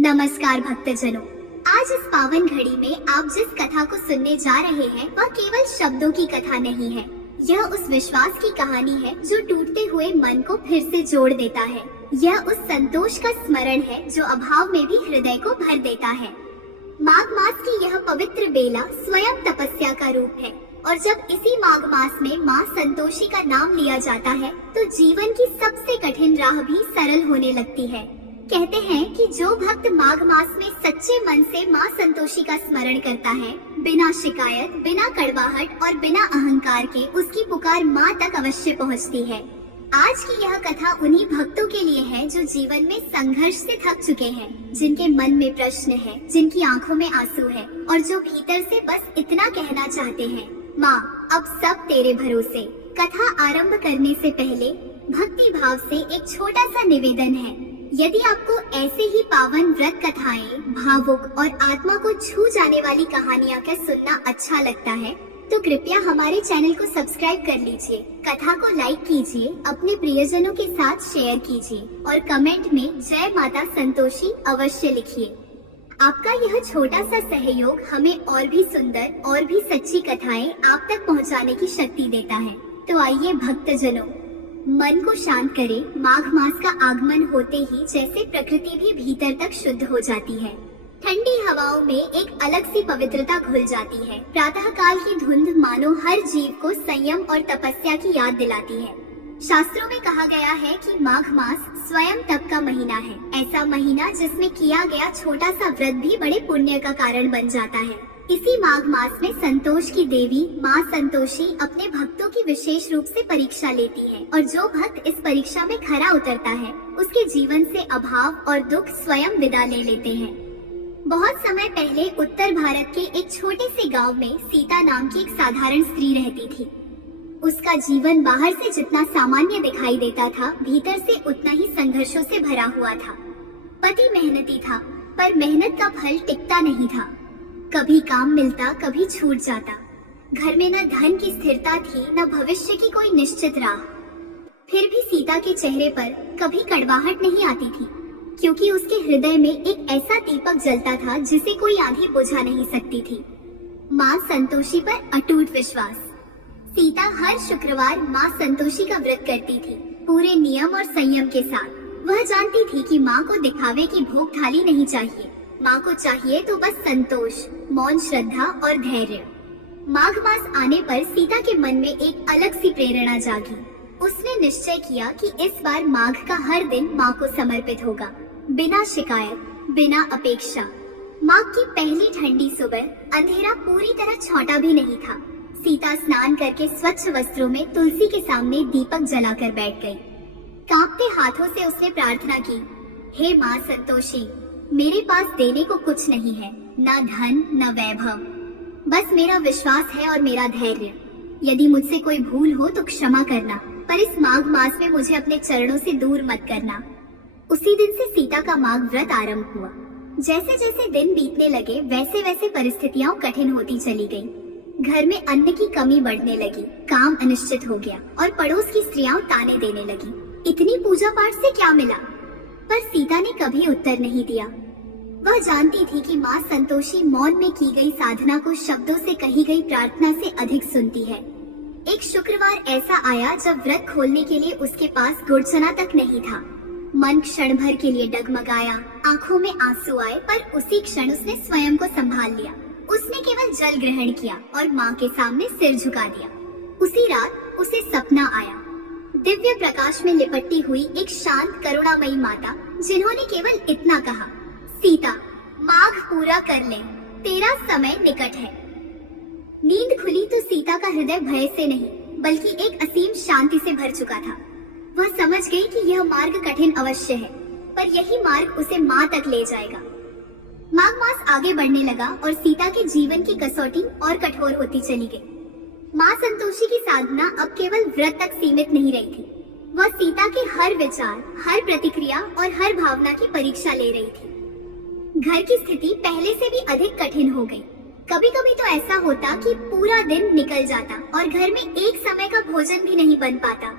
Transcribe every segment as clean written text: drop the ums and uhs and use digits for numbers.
नमस्कार भक्तजनों, आज इस पावन घड़ी में आप जिस कथा को सुनने जा रहे हैं वह केवल शब्दों की कथा नहीं है। यह उस विश्वास की कहानी है जो टूटते हुए मन को फिर से जोड़ देता है। यह उस संतोष का स्मरण है जो अभाव में भी हृदय को भर देता है। माघ मास की यह पवित्र बेला स्वयं तपस्या का रूप है और जब इसी माघ मास में माँ संतोषी का नाम लिया जाता है तो जीवन की सबसे कठिन राह भी सरल होने लगती है। कहते हैं कि जो भक्त माघ मास में सच्चे मन से माँ संतोषी का स्मरण करता है, बिना शिकायत, बिना कड़वाहट और बिना अहंकार के उसकी पुकार माँ तक अवश्य पहुँचती है। आज की यह कथा उन्हीं भक्तों के लिए है जो जीवन में संघर्ष से थक चुके हैं, जिनके मन में प्रश्न है, जिनकी आंखों में आंसू है और जो भीतर से बस इतना कहना चाहते हैं, माँ अब सब तेरे भरोसे। कथा आरंभ करने से पहले भक्ति भाव से एक छोटा सा निवेदन है। यदि आपको ऐसे ही पावन व्रत कथाएं, भावुक और आत्मा को छू जाने वाली कहानियां का सुनना अच्छा लगता है तो कृपया हमारे चैनल को सब्सक्राइब कर लीजिए, कथा को लाइक कीजिए, अपने प्रियजनों के साथ शेयर कीजिए और कमेंट में जय माता संतोषी अवश्य लिखिए। आपका यह छोटा सा सहयोग हमें और भी सुंदर और भी सच्ची कथाएं आप तक पहुंचाने की शक्ति देता है। तो आइए भक्तजनों, मन को शांत करें। माघ मास का आगमन होते ही जैसे प्रकृति भी भीतर तक शुद्ध हो जाती है। ठंडी हवाओं में एक अलग सी पवित्रता घुल जाती है। प्रातः काल की धुंध मानो हर जीव को संयम और तपस्या की याद दिलाती है। शास्त्रों में कहा गया है कि माघ मास स्वयं तप का महीना है, ऐसा महीना जिसमें किया गया छोटा सा व्रत भी बड़े पुण्य का कारण बन जाता है। इसी माघ मास में संतोष की देवी माँ संतोषी अपने भक्तों की विशेष रूप से परीक्षा लेती है और जो भक्त इस परीक्षा में खरा उतरता है उसके जीवन से अभाव और दुख स्वयं विदा ले लेते हैं। बहुत समय पहले उत्तर भारत के एक छोटे से गांव में सीता नाम की एक साधारण स्त्री रहती थी। उसका जीवन बाहर से जितना सामान्य दिखाई देता था, भीतर से उतना ही संघर्षों से भरा हुआ था। पति मेहनती था, पर मेहनत का फल टिकता नहीं था। कभी काम मिलता, कभी छूट जाता। घर में न धन की स्थिरता थी, न भविष्य की कोई निश्चित राह। फिर भी सीता के चेहरे पर कभी कड़वाहट नहीं आती थी, क्योंकि उसके हृदय में एक ऐसा दीपक जलता था जिसे कोई आंधी बुझा नहीं सकती थी। माँ संतोषी पर अटूट विश्वास। सीता हर शुक्रवार माँ संतोषी का व्रत करती थी, पूरे नियम और संयम के साथ। वह जानती थी कि माँ को दिखावे की भोग थाली नहीं चाहिए। माँ को चाहिए तो बस संतोष, मौन श्रद्धा और धैर्य। माघ मास आने पर सीता के मन में एक अलग सी प्रेरणा जागी। उसने निश्चय किया कि इस बार माघ का हर दिन माँ को समर्पित होगा, बिना शिकायत, बिना अपेक्षा। माघ की पहली ठंडी सुबह, अंधेरा पूरी तरह छौटा भी नहीं था। सीता स्नान करके स्वच्छ वस्त्रों में तुलसी के सामने दीपक जलाकर बैठ गई। कांपते हाथों से उसने प्रार्थना की, हे माँ संतोषी, मेरे पास देने को कुछ नहीं है, न धन न वैभव, बस मेरा विश्वास है और मेरा धैर्य। यदि मुझसे कोई भूल हो तो क्षमा करना, पर इस माघ मास में मुझे अपने चरणों से दूर मत करना। उसी दिन से सीता का माघ व्रत आरंभ हुआ। जैसे जैसे दिन बीतने लगे वैसे वैसे परिस्थितियां कठिन होती चली गईं। घर में अन्न की कमी बढ़ने लगी, काम अनिश्चित हो गया और पड़ोस की स्त्रियां ताने देने लगी। इतनी पूजा पाठ से क्या मिला? पर सीता ने कभी उत्तर नहीं दिया। वह जानती थी कि माँ संतोषी मौन में की गई साधना को शब्दों से कही गई प्रार्थना से अधिक सुनती है। एक शुक्रवार ऐसा आया जब व्रत खोलने के लिए उसके पास गुड़ चना तक नहीं था। मन क्षण भर के लिए डगमगाया, आंखों में आंसू आए, पर उसी क्षण उसने स्वयं को संभाल लिया। उसने केवल जल ग्रहण किया और माँ के सामने सिर झुका दिया। उसी रात उसे सपना आया। दिव्य प्रकाश में लिपटी हुई एक शांत करुणामयी माता, जिन्होंने केवल इतना कहा, सीता, माघ पूरा कर ले, तेरा समय निकट है। नींद खुली तो सीता का हृदय भय से नहीं बल्कि एक असीम शांति से भर चुका था। वह समझ गई कि यह मार्ग कठिन अवश्य है, पर यही मार्ग उसे माँ तक ले जाएगा। माघ मास आगे बढ़ने लगा और सीता के जीवन की कसौटी और कठोर होती चली गई। माँ संतोषी की साधना अब केवल व्रत तक सीमित नहीं रही थी। वह सीता के हर विचार, हर प्रतिक्रिया और हर भावना की परीक्षा ले रही थी। घर की स्थिति पहले से भी अधिक कठिन हो गई। कभी कभी तो ऐसा होता कि पूरा दिन निकल जाता और घर में एक समय का भोजन भी नहीं बन पाता।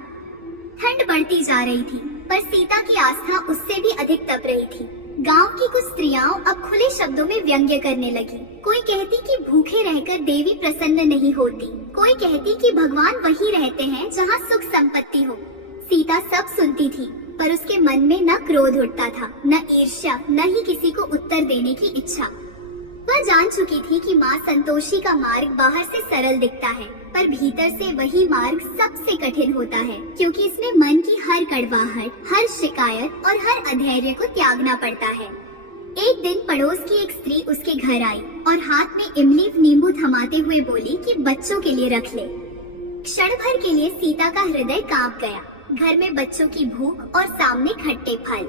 ठंड बढ़ती जा रही थी, पर सीता की आस्था उससे भी अधिक तप रही थी। गांव की कुछ स्त्रियां अब खुले शब्दों में व्यंग्य करने लगी। कोई कहती कि भूखे रहकर देवी प्रसन्न नहीं होती, कोई कहती कि भगवान वही रहते हैं जहां सुख संपत्ति हो। सीता सब सुनती थी, पर उसके मन में न क्रोध उठता था, न ईर्ष्या, न ही किसी को उत्तर देने की इच्छा। वह जान चुकी थी कि माँ संतोषी का मार्ग बाहर से सरल दिखता है, पर भीतर से वही मार्ग सबसे कठिन होता है, क्योंकि इसमें मन की हर कड़वाहट, हर शिकायत और हर अधैर्य को त्यागना पड़ता है। एक दिन पड़ोस की एक स्त्री उसके घर आई और हाथ में इमली नींबू थमाते हुए बोली कि बच्चों के लिए रख ले। क्षण भर के लिए सीता का हृदय कांप गया। घर में बच्चों की भूख और सामने खट्टे फल,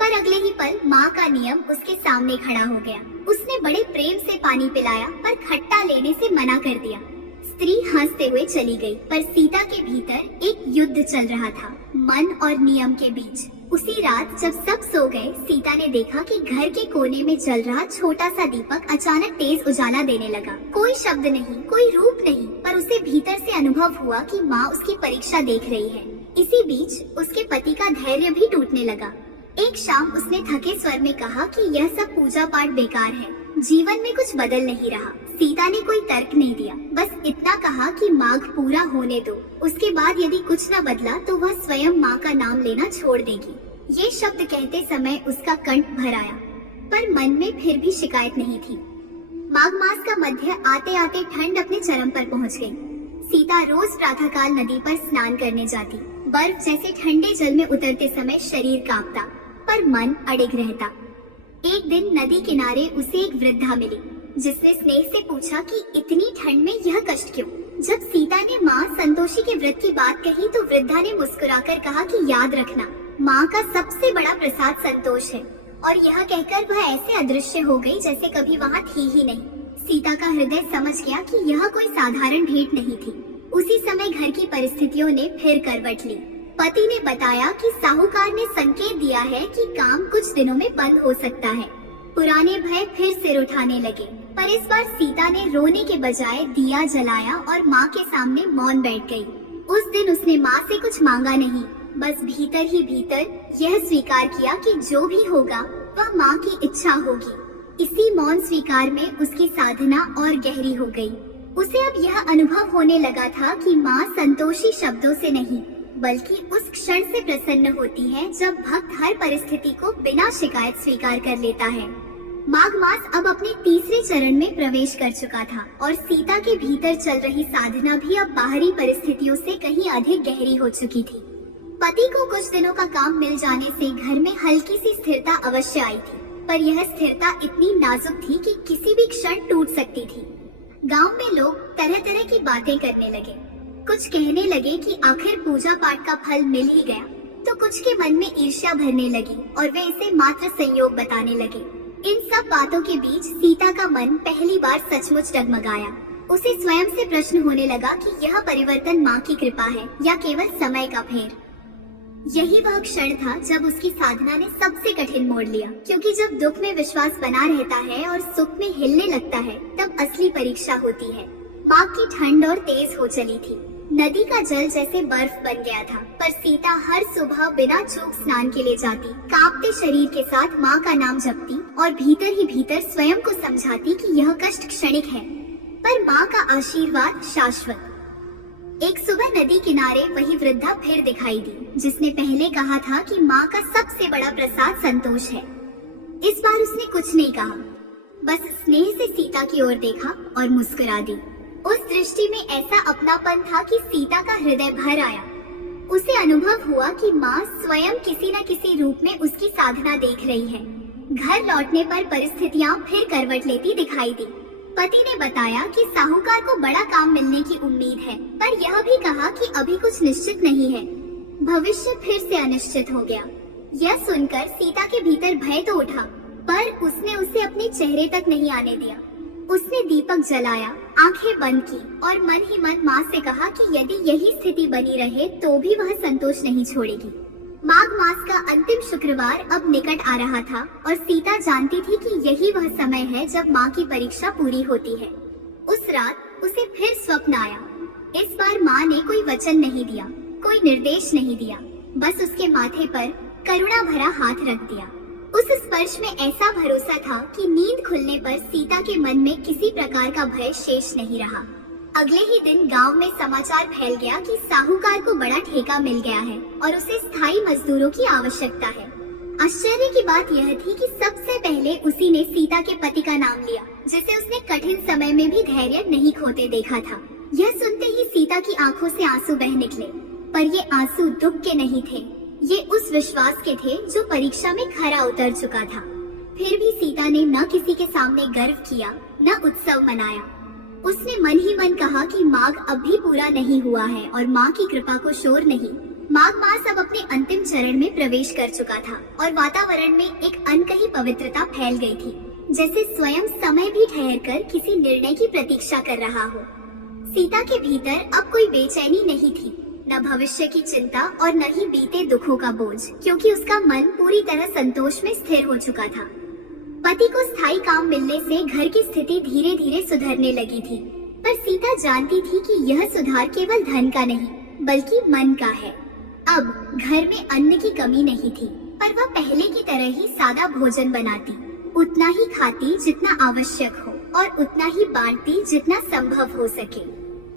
पर अगले ही पल माँ का नियम उसके सामने खड़ा हो गया। उसने बड़े प्रेम से पानी पिलाया, पर खट्टा लेने से मना कर दिया। स्त्री हंसते हुए चली गई, पर सीता के भीतर एक युद्ध चल रहा था, मन और नियम के बीच। उसी रात जब सब सो गए, सीता ने देखा कि घर के कोने में जल रहा छोटा सा दीपक अचानक तेज उजाला देने लगा। कोई शब्द नहीं, कोई रूप नहीं, पर उसे भीतर से अनुभव हुआ कि माँ उसकी परीक्षा देख रही है। इसी बीच उसके पति का धैर्य भी टूटने लगा। एक शाम उसने थके स्वर में कहा कि यह सब पूजा पाठ बेकार है, जीवन में कुछ बदल नहीं रहा। सीता ने कोई तर्क नहीं दिया, बस इतना कहा कि माघ पूरा होने दो, उसके बाद यदि कुछ न बदला तो वह स्वयं माँ का नाम लेना छोड़ देगी। ये शब्द कहते समय उसका कंठ भर आया, पर मन में फिर भी शिकायत नहीं थी। माघ मास का मध्य आते आते ठंड अपने चरम पर पहुँच गई। सीता रोज प्रातःकाल नदी पर स्नान करने जाती। बर्फ जैसे ठंडे जल में उतरते समय शरीर कांपता, पर मन अड़िग रहता। एक दिन नदी किनारे उसे एक वृद्धा मिली, जिसने स्नेह से पूछा कि इतनी ठंड में यह कष्ट क्यों। जब सीता ने माँ संतोषी के व्रत की बात कही तो वृद्धा ने मुस्कुराकर कहा कि याद रखना, माँ का सबसे बड़ा प्रसाद संतोष है। और यह कहकर वह ऐसे अदृश्य हो गई जैसे कभी वहाँ थी ही नहीं। सीता का हृदय समझ गया कि यह कोई साधारण भेंट नहीं थी। उसी समय घर की परिस्थितियों ने फिर करवट ली। पति ने बताया कि साहूकार ने संकेत दिया है कि काम कुछ दिनों में बंद हो सकता है। पुराने भय फिर सिर उठाने लगे, पर इस बार सीता ने रोने के बजाय दिया जलाया और माँ के सामने मौन बैठ गई। उस दिन उसने माँ से कुछ मांगा नहीं, बस भीतर ही भीतर यह स्वीकार किया कि जो भी होगा वह माँ की इच्छा होगी। इसी मौन स्वीकार में उसकी साधना और गहरी हो गई। उसे अब यह अनुभव होने लगा था कि माँ संतोषी शब्दों से नहीं, बल्कि उस क्षण से प्रसन्न होती है जब भक्त हर परिस्थिति को बिना शिकायत स्वीकार कर लेता है। माघ मास अब अपने तीसरे चरण में प्रवेश कर चुका था और सीता के भीतर चल रही साधना भी अब बाहरी परिस्थितियों से कहीं अधिक गहरी हो चुकी थी। पति को कुछ दिनों का काम मिल जाने से घर में हल्की सी स्थिरता अवश्य आई थी, पर यह स्थिरता इतनी नाजुक थी कि किसी भी क्षण टूट सकती थी। गांव में लोग तरह तरह की बातें करने लगे। कुछ कहने लगे कि आखिर पूजा पाठ का फल मिल ही गया, तो कुछ के मन में ईर्ष्या भरने लगी और वे इसे मात्र संयोग बताने लगे। इन सब बातों के बीच सीता का मन पहली बार सचमुच डगमगाया। उसे स्वयं से प्रश्न होने लगा कि यह परिवर्तन माँ की कृपा है या केवल समय का फेर। यही वह क्षण था जब उसकी साधना ने सबसे कठिन मोड़ लिया, क्योंकि जब दुख में विश्वास बना रहता है और सुख में हिलने लगता है तब असली परीक्षा होती है। माघ की ठंड और तेज हो चली थी। नदी का जल जैसे बर्फ बन गया था, पर सीता हर सुबह बिना चूक स्नान के लिए जाती, कांपते शरीर के साथ माँ का नाम जपती और भीतर ही भीतर स्वयं को समझाती कि यह कष्ट क्षणिक है, पर माँ का आशीर्वाद शाश्वत। एक सुबह नदी किनारे वही वृद्धा फिर दिखाई दी, जिसने पहले कहा था कि माँ का सबसे बड़ा प्रसाद संतोष है। इस बार उसने कुछ नहीं कहा, बस स्नेह से सीता की ओर देखा और मुस्कुरा दी। उस दृष्टि में ऐसा अपनापन था कि सीता का हृदय भर आया। उसे अनुभव हुआ कि माँ स्वयं किसी न किसी रूप में उसकी साधना देख रही है। घर लौटने पर परिस्थितियाँ फिर करवट लेती दिखाई दी। पति ने बताया कि साहूकार को बड़ा काम मिलने की उम्मीद है, पर यह भी कहा कि अभी कुछ निश्चित नहीं है। भविष्य फिर से अनिश्चित हो गया। यह सुनकर सीता के भीतर भय तो उठा, पर उसने उसे अपने चेहरे तक नहीं आने दिया। उसने दीपक जलाया, आंखें बंद की और मन ही मन माँ से कहा कि यदि यही स्थिति बनी रहे तो भी वह संतोष नहीं छोड़ेगी। माघ मास का अंतिम शुक्रवार अब निकट आ रहा था और सीता जानती थी कि यही वह समय है जब माँ की परीक्षा पूरी होती है। उस रात उसे फिर स्वप्न आया। इस बार माँ ने कोई वचन नहीं दिया, कोई निर्देश नहीं दिया, बस उसके माथे पर करुणा भरा हाथ रख दिया। उस स्पर्श में ऐसा भरोसा था कि नींद खुलने पर सीता के मन में किसी प्रकार का भय शेष नहीं रहा। अगले ही दिन गांव में समाचार फैल गया कि साहूकार को बड़ा ठेका मिल गया है और उसे स्थायी मजदूरों की आवश्यकता है। आश्चर्य की बात यह थी कि सबसे पहले उसी ने सीता के पति का नाम लिया, जिसे उसने कठिन समय में भी धैर्य नहीं खोते देखा था। यह सुनते ही सीता की आंखों से आंसू बह निकले, पर ये आंसू दुख के नहीं थे, ये उस विश्वास के थे जो परीक्षा में खरा उतर चुका था। फिर भी सीता ने न किसी के सामने गर्व किया, न उत्सव मनाया। उसने मन ही मन कहा कि माघ अब भी पूरा नहीं हुआ है और माँ की कृपा को शोर नहीं। माघ मास अब अपने अंतिम चरण में प्रवेश कर चुका था और वातावरण में एक अनकही पवित्रता फैल गई थी, जैसे स्वयं समय भी ठहरकर किसी निर्णय की प्रतीक्षा कर रहा हो। सीता के भीतर अब कोई बेचैनी नहीं थी, न भविष्य की चिंता और न ही बीते दुखों का बोझ, क्योंकि उसका मन पूरी तरह संतोष में स्थिर हो चुका था। पति को स्थायी काम मिलने से घर की स्थिति धीरे धीरे सुधरने लगी थी, पर सीता जानती थी कि यह सुधार केवल धन का नहीं बल्कि मन का है। अब घर में अन्न की कमी नहीं थी, पर वह पहले की तरह ही सादा भोजन बनाती, उतना ही खाती जितना आवश्यक हो और उतना ही बांटती जितना संभव हो सके।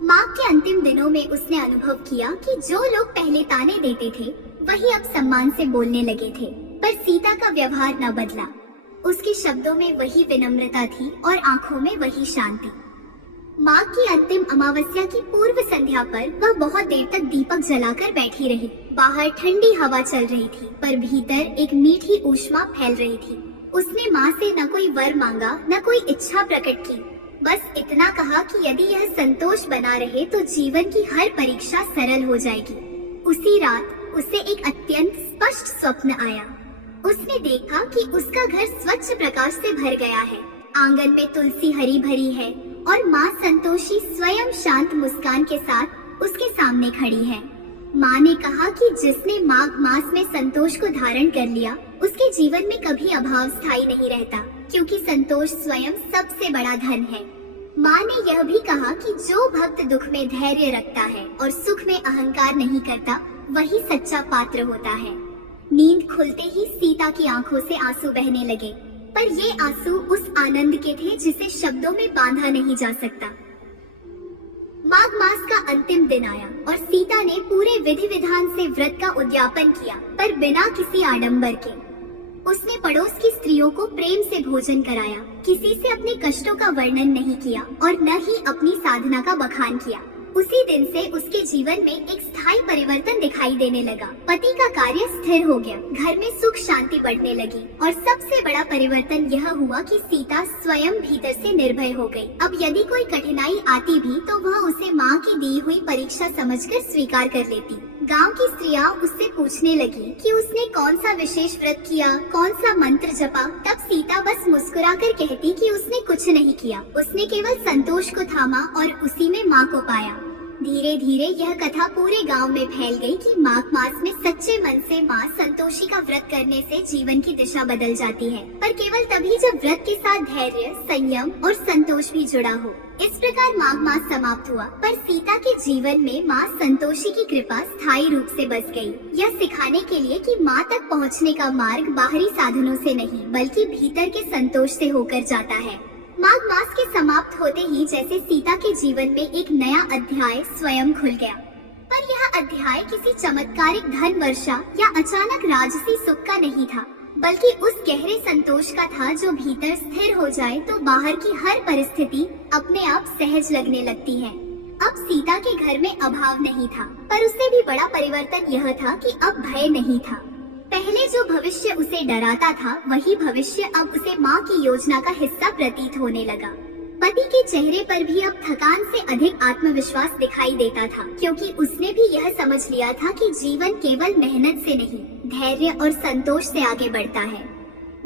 माघ के अंतिम दिनों में उसने अनुभव किया कि जो लोग पहले ताने देते थे वही अब सम्मान से बोलने लगे थे, पर सीता का व्यवहार न बदला। उसके शब्दों में वही विनम्रता थी और आंखों में वही शांति। माघ की अंतिम अमावस्या की पूर्व संध्या पर वह बहुत देर तक दीपक जलाकर बैठी रही। बाहर ठंडी हवा चल रही थी, पर भीतर एक मीठी ऊष्मा फैल रही थी। उसने माँ से न कोई वर मांगा, न कोई इच्छा प्रकट की, बस इतना कहा कि यदि यह संतोष बना रहे तो जीवन की हर परीक्षा सरल हो जाएगी। उसी रात उसे एक अत्यंत स्पष्ट स्वप्न आया। उसने देखा कि उसका घर स्वच्छ प्रकाश से भर गया है, आंगन में तुलसी हरी भरी है और माँ संतोषी स्वयं शांत मुस्कान के साथ उसके सामने खड़ी है। माँ ने कहा कि जिसने माघ मास में संतोष को धारण कर लिया उसके जीवन में कभी अभाव स्थायी नहीं रहता, क्योंकि संतोष स्वयं सबसे बड़ा धन है। माँ ने यह भी कहा कि जो भक्त दुख में धैर्य रखता है और सुख में अहंकार नहीं करता वही सच्चा पात्र होता है। नींद खुलते ही सीता की आंखों से आंसू बहने लगे, पर ये आंसू उस आनंद के थे जिसे शब्दों में बांधा नहीं जा सकता। माघ मास का अंतिम दिन आया और सीता ने पूरे विधि विधान से व्रत का उद्यापन किया, पर बिना किसी आडंबर के। उसने पड़ोस की स्त्रियों को प्रेम से भोजन कराया, किसी से अपने कष्टों का वर्णन नहीं किया और न ही अपनी साधना का बखान किया। उसी दिन से उसके जीवन में एक स्थायी परिवर्तन दिखाई देने लगा। पति का कार्य स्थिर हो गया, घर में सुख शांति बढ़ने लगी और सबसे बड़ा परिवर्तन यह हुआ कि सीता स्वयं भीतर से निर्भय हो गई। अब यदि कोई कठिनाई आती भी तो वह उसे माँ की दी हुई परीक्षा समझकर स्वीकार कर लेती। गांव की स्त्रियां उससे पूछने लगी कि उसने कौन सा विशेष व्रत किया, कौन सा मंत्र जपा। तब सीता बस मुस्कुराकर कहती कि उसने कुछ नहीं किया, उसने केवल संतोष को थामा और उसी में माँ को पाया। धीरे धीरे यह कथा पूरे गांव में फैल गई कि माघ मास में सच्चे मन से माँ संतोषी का व्रत करने से जीवन की दिशा बदल जाती है, पर केवल तभी जब व्रत के साथ धैर्य, संयम और संतोष भी जुड़ा हो। इस प्रकार माघ मास समाप्त हुआ, पर सीता के जीवन में माँ संतोषी की कृपा स्थायी रूप से बस गई। यह सिखाने के लिए कि माँ तक पहुँचने का मार्ग बाहरी साधनों से नहीं बल्कि भीतर के संतोष से होकर जाता है। माघ मास के समाप्त होते ही जैसे सीता के जीवन में एक नया अध्याय स्वयं खुल गया, पर यह अध्याय किसी चमत्कारिक धन वर्षा या अचानक राजसी सुख का नहीं था, बल्कि उस गहरे संतोष का था जो भीतर स्थिर हो जाए तो बाहर की हर परिस्थिति अपने आप सहज लगने लगती है। अब सीता के घर में अभाव नहीं था, पर उससे भी बड़ा परिवर्तन यह था कि अब भय नहीं था। पहले जो भविष्य उसे डराता था वही भविष्य अब उसे माँ की योजना का हिस्सा प्रतीत होने लगा। पति के चेहरे पर भी अब थकान से अधिक आत्मविश्वास दिखाई देता था, क्योंकि उसने भी यह समझ लिया था कि जीवन केवल मेहनत से नहीं, धैर्य और संतोष से आगे बढ़ता है।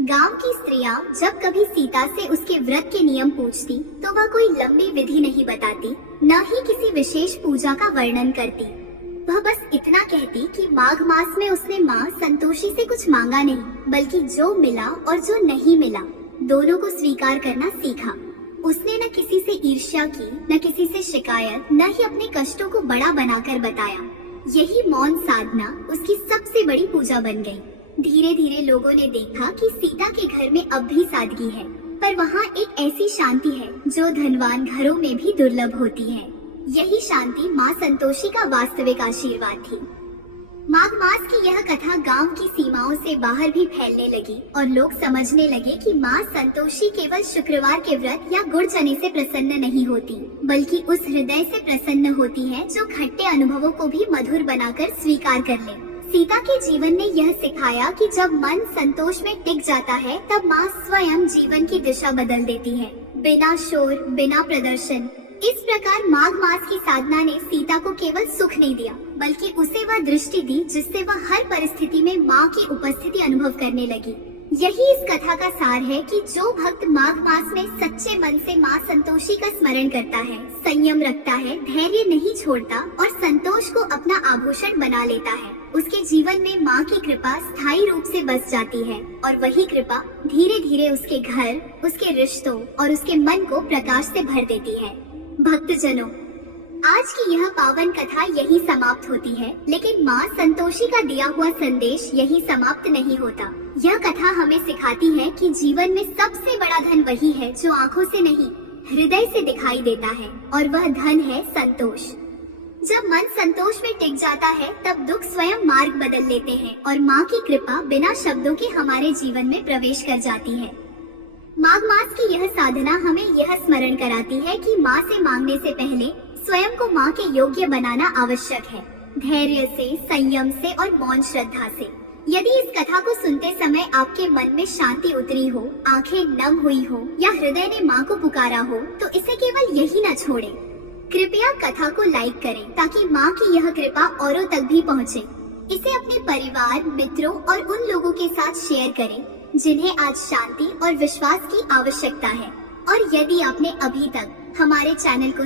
गांव की स्त्रियां जब कभी सीता से उसके व्रत के नियम पूछती तो वह कोई लंबी विधि नहीं बताती, न ही किसी विशेष पूजा का वर्णन करती। वह बस इतना कहती कि माघ मास में उसने माँ संतोषी से कुछ मांगा नहीं, बल्कि जो मिला और जो नहीं मिला दोनों को स्वीकार करना सीखा। उसने न किसी से ईर्ष्या की, न किसी से शिकायत, न ही अपने कष्टों को बड़ा बनाकर बताया। यही मौन साधना उसकी सबसे बड़ी पूजा बन गई। धीरे धीरे लोगों ने देखा कि सीता के घर में अब भी सादगी है, पर वहाँ एक ऐसी शांति है जो धनवान घरों में भी दुर्लभ होती है। यही शांति माँ संतोषी का वास्तविक आशीर्वाद थी। माघ मास की यह कथा गांव की सीमाओं से बाहर भी फैलने लगी और लोग समझने लगे कि माँ संतोषी केवल शुक्रवार के व्रत या गुड़ चने से प्रसन्न नहीं होती, बल्कि उस हृदय से प्रसन्न होती है जो खट्टे अनुभवों को भी मधुर बनाकर स्वीकार कर ले। सीता के जीवन ने यह सिखाया कि जब मन संतोष में टिक जाता है तब माँ स्वयं जीवन की दिशा बदल देती है, बिना शोर, बिना प्रदर्शन। इस प्रकार माघ मास की साधना ने सीता को केवल सुख नहीं दिया, बल्कि उसे वह दृष्टि दी जिससे वह हर परिस्थिति में माँ की उपस्थिति अनुभव करने लगी। यही इस कथा का सार है कि जो भक्त माघ मास में सच्चे मन से माँ संतोषी का स्मरण करता है, संयम रखता है, धैर्य नहीं छोड़ता और संतोष को अपना आभूषण बना लेता है, उसके जीवन में माँ की कृपा स्थायी रूप से बस जाती है और वही कृपा धीरे धीरे उसके घर, उसके रिश्तों और उसके मन को प्रकाश से भर देती है। भक्तजनों, आज की यह पावन कथा यही समाप्त होती है, लेकिन माँ संतोषी का दिया हुआ संदेश यही समाप्त नहीं होता। यह कथा हमें सिखाती है कि जीवन में सबसे बड़ा धन वही है जो आँखों से नहीं, हृदय से दिखाई देता है, और वह धन है संतोष। जब मन संतोष में टिक जाता है तब दुख स्वयं मार्ग बदल लेते हैं और माँ की कृपा बिना शब्दों के हमारे जीवन में प्रवेश कर जाती है। माघ मास की यह साधना हमें यह स्मरण कराती है कि माँ से मांगने से पहले स्वयं को माँ के योग्य बनाना आवश्यक है, धैर्य से, संयम से और मौन श्रद्धा से। यदि इस कथा को सुनते समय आपके मन में शांति उतरी हो, आंखें नम हुई हो या हृदय ने माँ को पुकारा हो, तो इसे केवल यही न छोड़ें। कृपया कथा को लाइक करें ताकि माँ की यह कृपा औरों तक भी पहुँचे। इसे अपने परिवार, मित्रों और उन लोगों के साथ शेयर करें जिन्हें आज शांति और विश्वास की आवश्यकता है। और यदि आपने अभी तक हमारे चैनल को